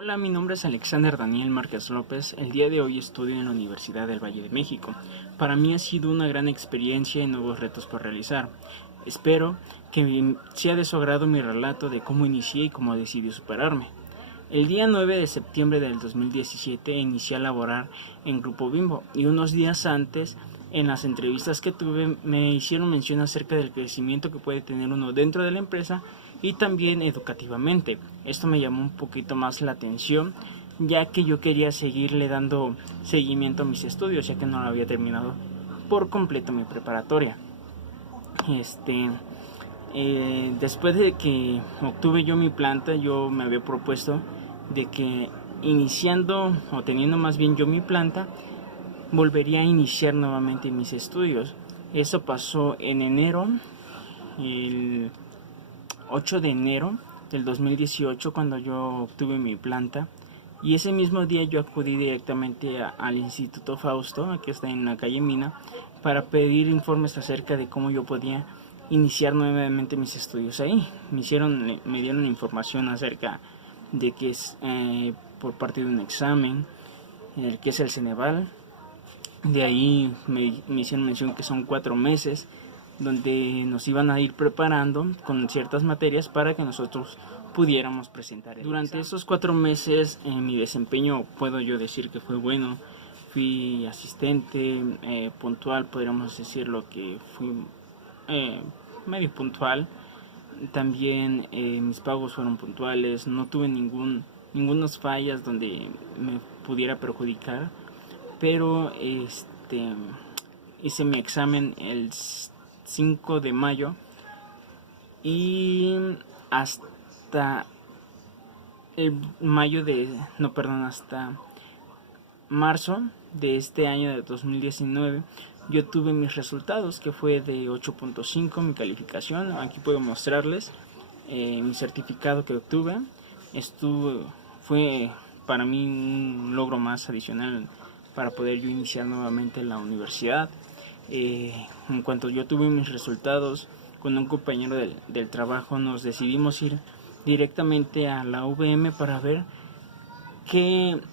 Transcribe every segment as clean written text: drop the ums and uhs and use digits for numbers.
Hola, mi nombre es Alexander Daniel Márquez López. El día de hoy estudio en la Universidad del Valle de México. Para mí ha sido una gran experiencia y nuevos retos por realizar. Espero que sea de su agrado mi relato de cómo inicié y cómo decidí superarme. El día 9 de septiembre del 2017 inicié a laborar en Grupo Bimbo y unos días antes, en las entrevistas que tuve, me hicieron mención acerca del crecimiento que puede tener uno dentro de la empresa y también educativamente. Esto me llamó un poquito más la atención, ya que yo quería seguirle dando seguimiento a mis estudios, ya que no lo había terminado por completo mi preparatoria. Después de que obtuve yo mi planta, yo me había propuesto de que iniciando o teniendo más bien yo mi planta, volvería a iniciar nuevamente mis estudios. Eso pasó en enero, el 8 de enero del 2018, cuando yo obtuve mi planta. Y ese mismo día yo acudí directamente al Instituto Fausto, que está en la calle Mina, para pedir informes acerca de cómo yo podía iniciar nuevamente mis estudios ahí. Me dieron información acerca de que es por parte de un examen, el que es el Ceneval. De ahí me hicieron mención que son 4 meses donde nos iban a ir preparando con ciertas materias para que nosotros pudiéramos presentar. Durante esos 4 meses mi desempeño puedo yo decir que fue bueno. Fui asistente, puntual, podríamos decirlo que fui medio puntual. También mis pagos fueron puntuales, no tuve ningunas fallas donde me pudiera perjudicar, pero hice mi examen el 5 de mayo y hasta hasta marzo de este año de 2019 yo tuve mis resultados, que fue de 8.5 mi calificación. Aquí puedo mostrarles mi certificado que obtuve. Fue para mí un logro más adicional para poder yo iniciar nuevamente la universidad. En cuanto yo tuve mis resultados, con un compañero del trabajo nos decidimos ir directamente a la UVM para ver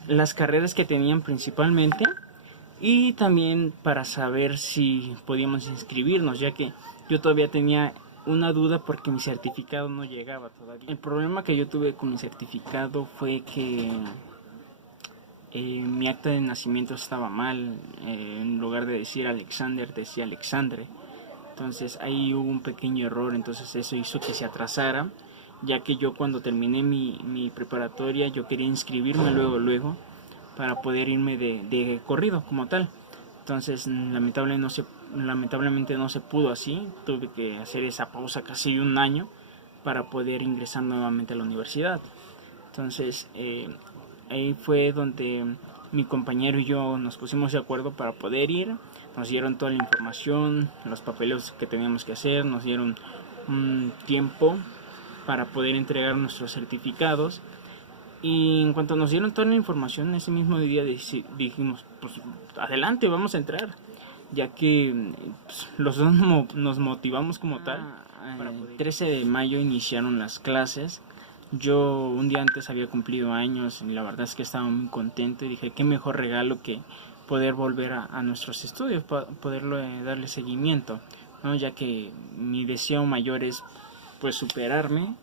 las carreras que tenían principalmente, y también para saber si podíamos inscribirnos, ya que yo todavía tenía una duda porque mi certificado no llegaba todavía. El problema que yo tuve con mi certificado fue que mi acta de nacimiento estaba mal. En lugar de decir Alexander decía Alexandre. Entonces ahí hubo un pequeño error, entonces eso hizo que se atrasara, ya que yo cuando terminé mi preparatoria yo quería inscribirme luego para poder irme de corrido como tal. Entonces lamentablemente no se pudo así. Tuve que hacer esa pausa casi un año para poder ingresar nuevamente a la universidad. Entonces ahí fue donde mi compañero y yo nos pusimos de acuerdo para poder ir. Nos dieron toda la información, los papeles que teníamos que hacer, nos dieron un tiempo para poder entregar nuestros certificados. Y en cuanto nos dieron toda la información, ese mismo día dijimos, pues adelante, vamos a entrar, ya que pues, los dos nos motivamos como tal. El 13 de mayo iniciaron las clases. Yo un día antes había cumplido años y la verdad es que estaba muy contento y dije, qué mejor regalo que poder volver a nuestros estudios, poderle darle seguimiento, ¿no? Ya que mi deseo mayor es pues superarme,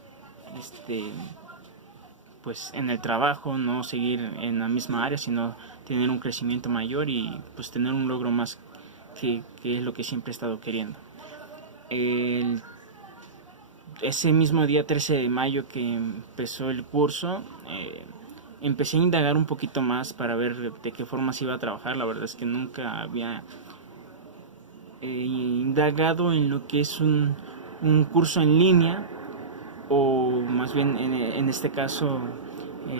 pues en el trabajo, no seguir en la misma área, sino tener un crecimiento mayor y pues tener un logro más, que es lo que siempre he estado queriendo. Ese mismo día 13 de mayo que empezó el curso, empecé a indagar un poquito más para ver de qué forma se iba a trabajar. La verdad es que nunca había indagado en lo que es un curso en línea, o más bien en este caso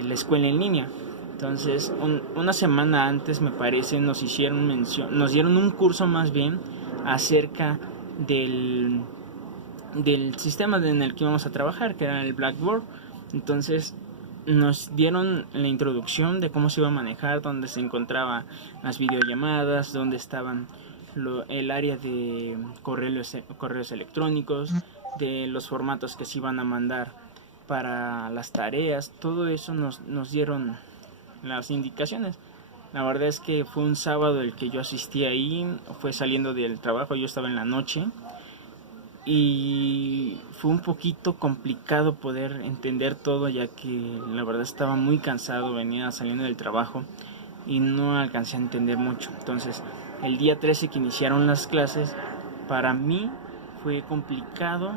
la escuela en línea. Entonces una semana antes, me parece, nos dieron un curso más bien acerca del sistema en el que íbamos a trabajar, que era el Blackboard. Entonces nos dieron la introducción de cómo se iba a manejar, dónde se encontraban las videollamadas, dónde estaban el área de correos electrónicos, de los formatos que se iban a mandar para las tareas, todo eso nos dieron las indicaciones. La verdad es que fue un sábado el que yo asistí ahí, fue saliendo del trabajo, yo estaba en la noche y fue un poquito complicado poder entender todo, ya que la verdad estaba muy cansado, venía saliendo del trabajo y no alcancé a entender mucho. Entonces el día 13 que iniciaron las clases, para mí fue complicado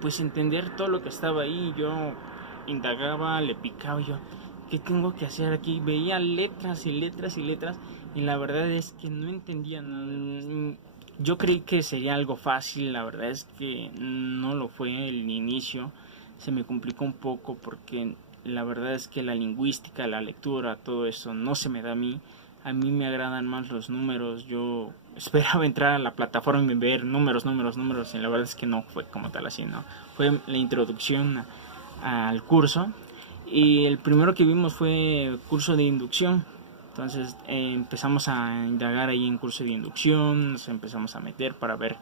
pues entender todo lo que estaba ahí. Yo indagaba, le picaba, yo, ¿qué tengo que hacer aquí? Veía letras y letras y letras y la verdad es que no entendía nada. Yo creí que sería algo fácil, la verdad es que no lo fue. El inicio se me complicó un poco porque la verdad es que la lingüística, la lectura, todo eso no se me da a mí. A mí me agradan más los números. Yo esperaba entrar a la plataforma y ver números, y la verdad es que no fue como tal así, ¿no? Fue la introducción al curso y el primero que vimos fue curso de inducción. Entonces empezamos a indagar ahí en curso de inducción, nos empezamos a meter para ver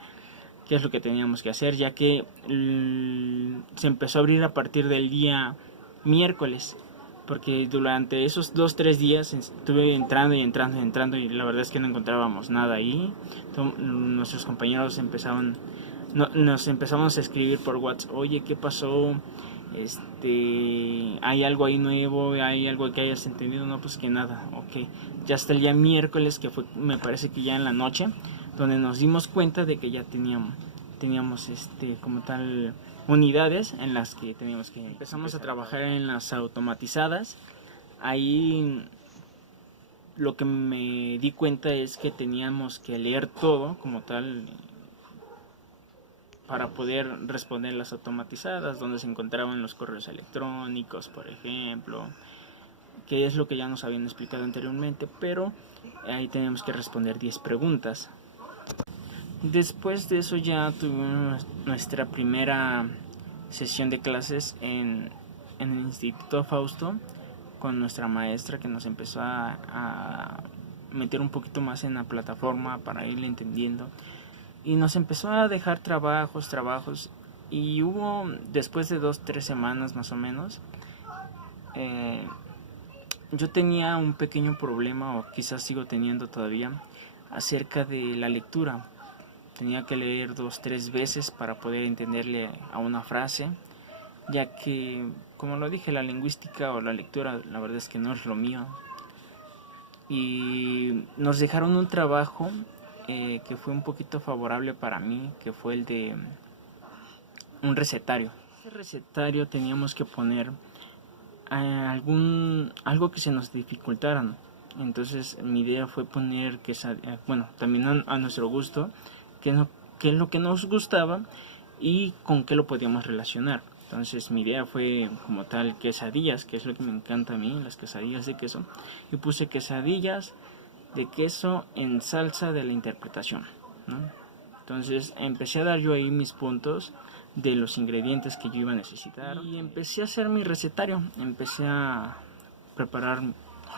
qué es lo que teníamos que hacer, ya que se empezó a abrir a partir del día miércoles, porque durante esos 2-3 días estuve entrando y la verdad es que no encontrábamos nada ahí. Nuestros compañeros nos empezamos a escribir por WhatsApp, oye, ¿qué pasó? Hay algo ahí nuevo, hay algo que hayas entendido. No, pues que nada, ok. Ya hasta el día miércoles, que fue, me parece que ya en la noche, donde nos dimos cuenta de que ya teníamos como tal unidades en las que teníamos que empezamos a trabajar en las automatizadas. Ahí lo que me di cuenta es que teníamos que leer todo como tal para poder responder las automatizadas, donde se encontraban los correos electrónicos, por ejemplo, que es lo que ya nos habían explicado anteriormente, pero ahí tenemos que responder 10 preguntas. Después de eso ya tuvimos nuestra primera sesión de clases en el Instituto Fausto con nuestra maestra, que nos empezó a meter un poquito más en la plataforma para irle entendiendo. Y nos empezó a dejar trabajos y hubo, después de 2-3 semanas más o menos, yo tenía un pequeño problema, o quizás sigo teniendo todavía, acerca de la lectura. Tenía que leer 2-3 veces para poder entenderle a una frase, ya que, como lo dije, la lingüística o la lectura la verdad es que no es lo mío. Y nos dejaron un trabajo que fue un poquito favorable para mí, que fue el de un recetario. Ese recetario teníamos que poner algo que se nos dificultara. Entonces mi idea fue poner también a nuestro gusto, qué es lo que nos gustaba y con qué lo podíamos relacionar. Entonces mi idea fue como tal quesadillas, que es lo que me encanta a mí, las quesadillas de queso, y puse quesadillas de queso en salsa de la interpretación, ¿no? Entonces empecé a dar yo ahí mis puntos de los ingredientes que yo iba a necesitar y empecé a hacer mi recetario, empecé a preparar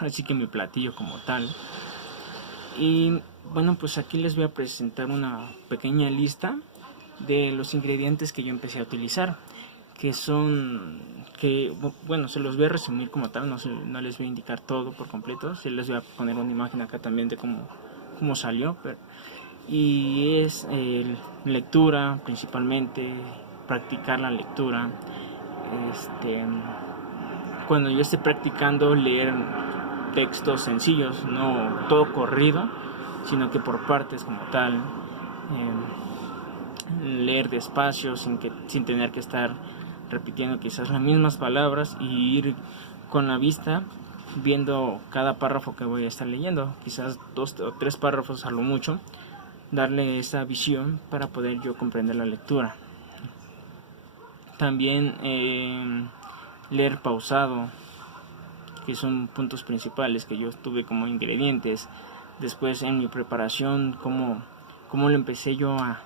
así que mi platillo como tal. Y bueno, pues aquí les voy a presentar una pequeña lista de los ingredientes que yo empecé a utilizar, bueno, se los voy a resumir como tal, no les voy a indicar todo por completo, se les voy a poner una imagen acá también de cómo salió, y es lectura principalmente, practicar la lectura, cuando yo esté practicando, leer textos sencillos, no todo corrido, sino que por partes como tal, leer despacio sin tener que estar repitiendo quizás las mismas palabras, y ir con la vista viendo cada párrafo que voy a estar leyendo, quizás 2 o 3 párrafos a lo mucho, darle esa visión para poder yo comprender la lectura. También leer pausado, que son puntos principales que yo tuve como ingredientes. Después en mi preparación, cómo lo empecé yo a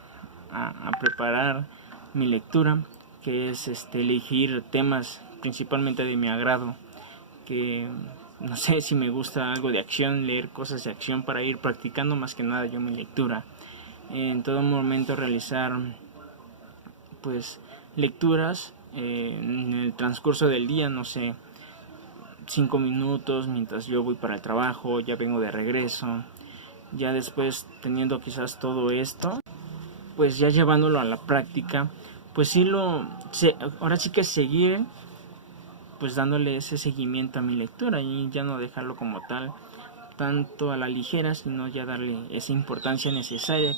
preparar mi lectura, que es elegir temas principalmente de mi agrado, que no sé, si me gusta algo de acción, leer cosas de acción para ir practicando más que nada yo mi lectura. En todo momento realizar pues lecturas en el transcurso del día, no sé, 5 minutos mientras yo voy para el trabajo, ya vengo de regreso, ya después teniendo quizás todo esto, pues ya llevándolo a la práctica, pues sí ahora sí que seguir pues dándole ese seguimiento a mi lectura y ya no dejarlo como tal tanto a la ligera, sino ya darle esa importancia necesaria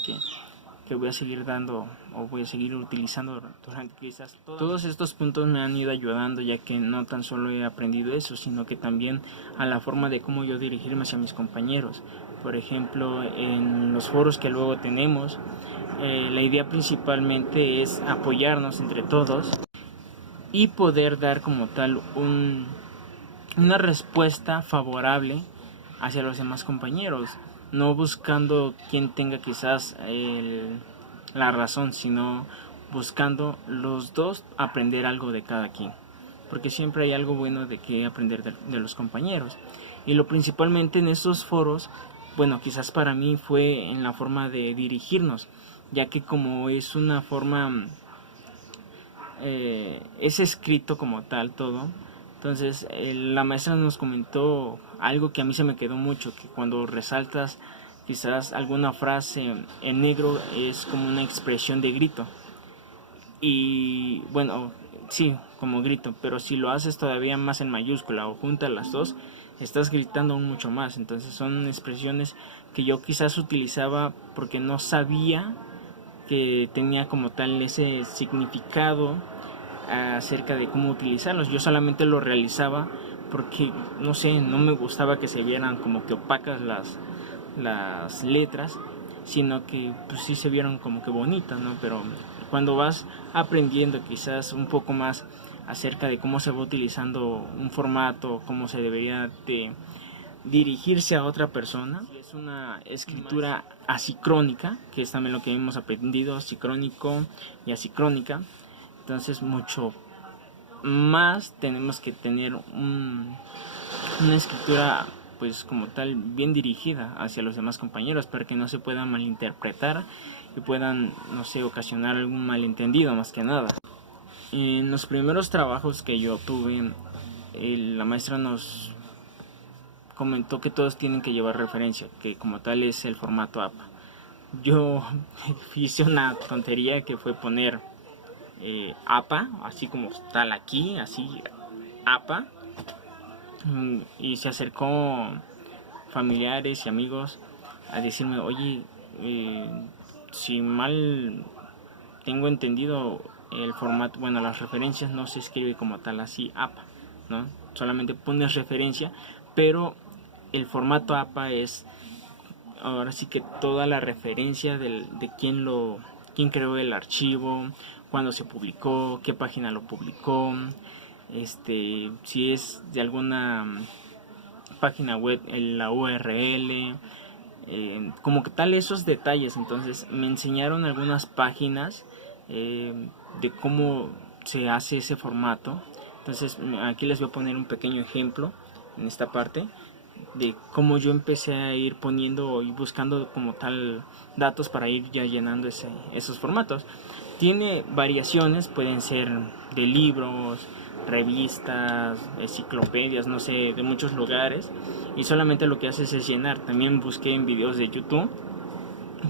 que voy a seguir dando o voy a seguir utilizando durante quizás todos estos puntos me han ido ayudando, ya que no tan solo he aprendido eso, sino que también a la forma de cómo yo dirigirme hacia mis compañeros. Por ejemplo, en los foros que luego tenemos, la idea principalmente es apoyarnos entre todos y poder dar como tal una respuesta favorable hacia los demás compañeros, no buscando quien tenga quizás la razón, sino buscando los dos aprender algo de cada quien, porque siempre hay algo bueno de que aprender de los compañeros. Y lo principalmente en estos foros, bueno, quizás para mí fue en la forma de dirigirnos, ya que como es una forma, es escrito como tal todo. Entonces la maestra nos comentó algo que a mí se me quedó mucho, que cuando resaltas quizás alguna frase en negro es como una expresión de grito. Y bueno, sí, como grito, pero si lo haces todavía más en mayúscula o juntas las dos, estás gritando aún mucho más. Entonces son expresiones que yo quizás utilizaba porque no sabía que tenía como tal ese significado acerca de cómo utilizarlos. Yo solamente lo realizaba porque, no sé, no me gustaba que se vieran como que opacas las letras, sino que pues sí se vieron como que bonitas, ¿no? Pero cuando vas aprendiendo quizás un poco más acerca de cómo se va utilizando un formato, cómo se debería de dirigirse a otra persona, es una escritura asicrónica, que es también lo que hemos aprendido, asicrónico y asicrónica. Entonces mucho más tenemos que tener una escritura pues como tal bien dirigida hacia los demás compañeros para que no se puedan malinterpretar y puedan, no sé, ocasionar algún malentendido más que nada. En los primeros trabajos que yo tuve, la maestra nos comentó que todos tienen que llevar referencia, que como tal es el formato APA. Yo hice una tontería que fue poner APA, así como tal aquí, así APA, y se acercó familiares y amigos a decirme, oye, si mal tengo entendido el formato, bueno, las referencias no se escribe como tal así APA, ¿no? Solamente pones referencia, pero el formato APA es ahora sí que toda la referencia de quién creó el archivo, cuándo se publicó, qué página lo publicó, si es de alguna página web, la URL, como que tal esos detalles. Entonces me enseñaron algunas páginas de cómo se hace ese formato. Entonces aquí les voy a poner un pequeño ejemplo en esta parte de cómo yo empecé a ir poniendo y buscando como tal datos para ir ya llenando esos formatos. Tiene variaciones, pueden ser de libros, revistas, enciclopedias, no sé, de muchos lugares, y solamente lo que haces es llenar. También busqué en videos de YouTube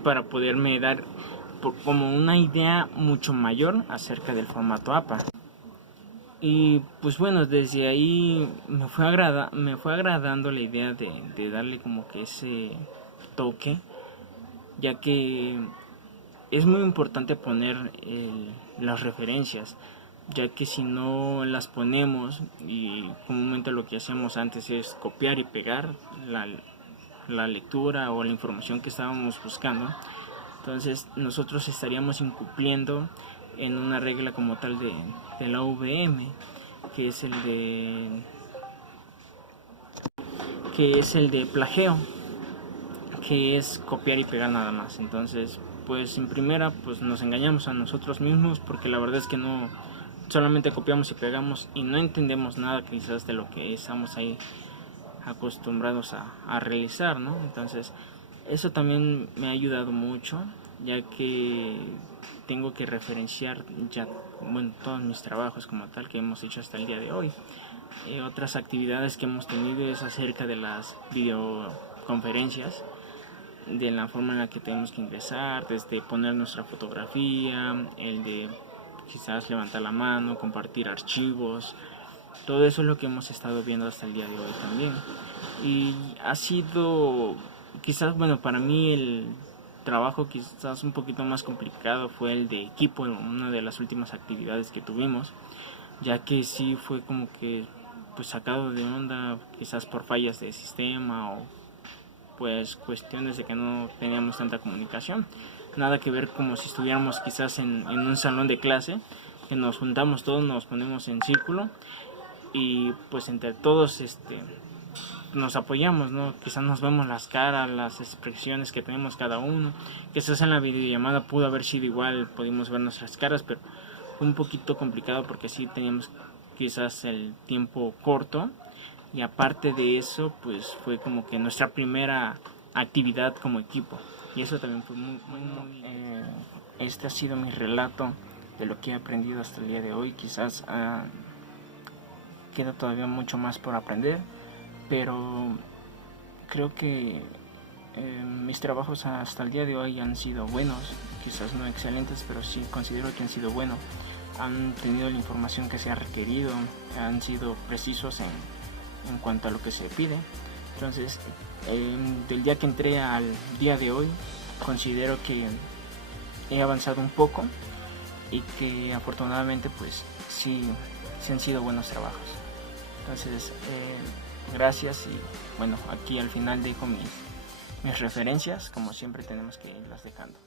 para poderme dar como una idea mucho mayor acerca del formato APA. Y pues bueno, desde ahí me fue agradando la idea de darle como que ese toque, ya que es muy importante poner las referencias, ya que si no las ponemos, y comúnmente lo que hacemos antes es copiar y pegar la lectura o la información que estábamos buscando, entonces nosotros estaríamos incumpliendo en una regla como tal de la UVM, que es el de plagio, que es copiar y pegar nada más. Entonces pues en primera pues nos engañamos a nosotros mismos, porque la verdad es que no, solamente copiamos y pegamos y no entendemos nada quizás de lo que estamos ahí acostumbrados a realizar, ¿no? Entonces eso también me ha ayudado mucho, ya que tengo que referenciar ya, bueno, todos mis trabajos como tal que hemos hecho hasta el día de hoy. Otras actividades que hemos tenido es acerca de las videoconferencias, de la forma en la que tenemos que ingresar, desde poner nuestra fotografía, el de quizás levantar la mano, compartir archivos. Todo eso es lo que hemos estado viendo hasta el día de hoy también. Y ha sido, quizás, bueno, para mí el trabajo quizás un poquito más complicado fue el de equipo, una de las últimas actividades que tuvimos, ya que sí fue como que pues sacado de onda, quizás por fallas de sistema o pues cuestiones de que no teníamos tanta comunicación. Nada que ver como si estuviéramos quizás en un salón de clase, que nos juntamos todos, nos ponemos en círculo y pues entre todos nos apoyamos, ¿no? Quizás nos vemos las caras, las expresiones que tenemos cada uno. Quizás en la videollamada pudo haber sido igual, pudimos ver nuestras caras, pero fue un poquito complicado porque sí teníamos quizás el tiempo corto, y aparte de eso pues fue como que nuestra primera actividad como equipo, y eso también fue muy este ha sido mi relato de lo que he aprendido hasta el día de hoy. Quizás queda todavía mucho más por aprender, pero creo que mis trabajos hasta el día de hoy han sido buenos, quizás no excelentes, pero sí considero que han sido buenos. Han tenido la información que se ha requerido, han sido precisos en cuanto a lo que se pide. Entonces, del día que entré al día de hoy, considero que he avanzado un poco y que afortunadamente pues sí han sido buenos trabajos. Entonces, gracias, y bueno, aquí al final dejo mis referencias, como siempre tenemos que irlas dejando.